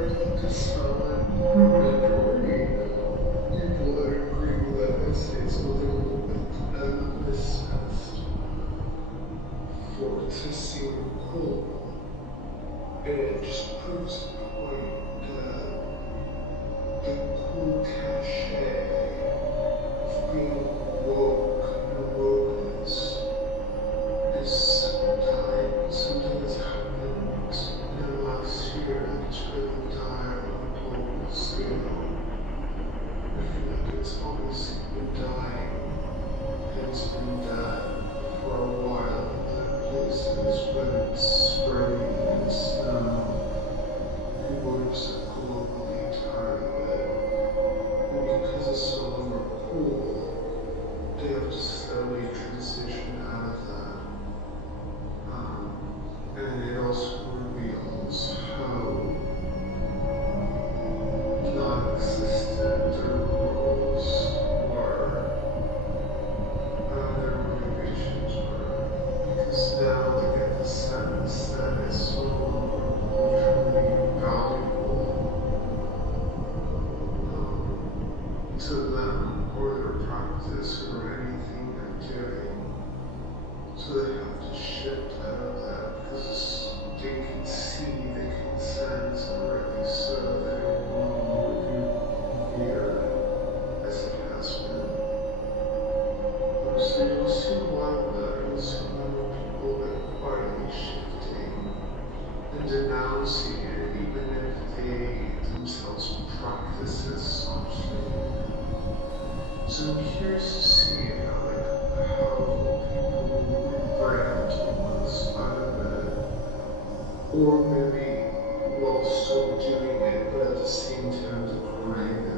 It's not majority people that agree with that essay, so they will assessed for it to seem cool. And it just proves the point that the cool cachet of being woke and wokeness is dying. Something has happened in the last year that's really died on a global scale. I feel like it's always been dying. It's been dead for a while in other places, but it's spreading and it's now people are just globally tired of it. And because it's no longer cool, they have to slowly transition out of that. And it also reveals how non-existent their morals were, their motivations were. Because now they get the sense that it's no longer culturally valuable to them or their practice or anything they're doing. So they have to shift out of that because they can see, they can sense, or at least so that it will no longer be weird as it has been. So you'll see a lot of that. You'll see a lot of people like quietly shifting and denouncing it, even if they themselves practice it staunchly. So I'm curious to see how people brand once out of it, or maybe while still doing it, but at the same time degrade it.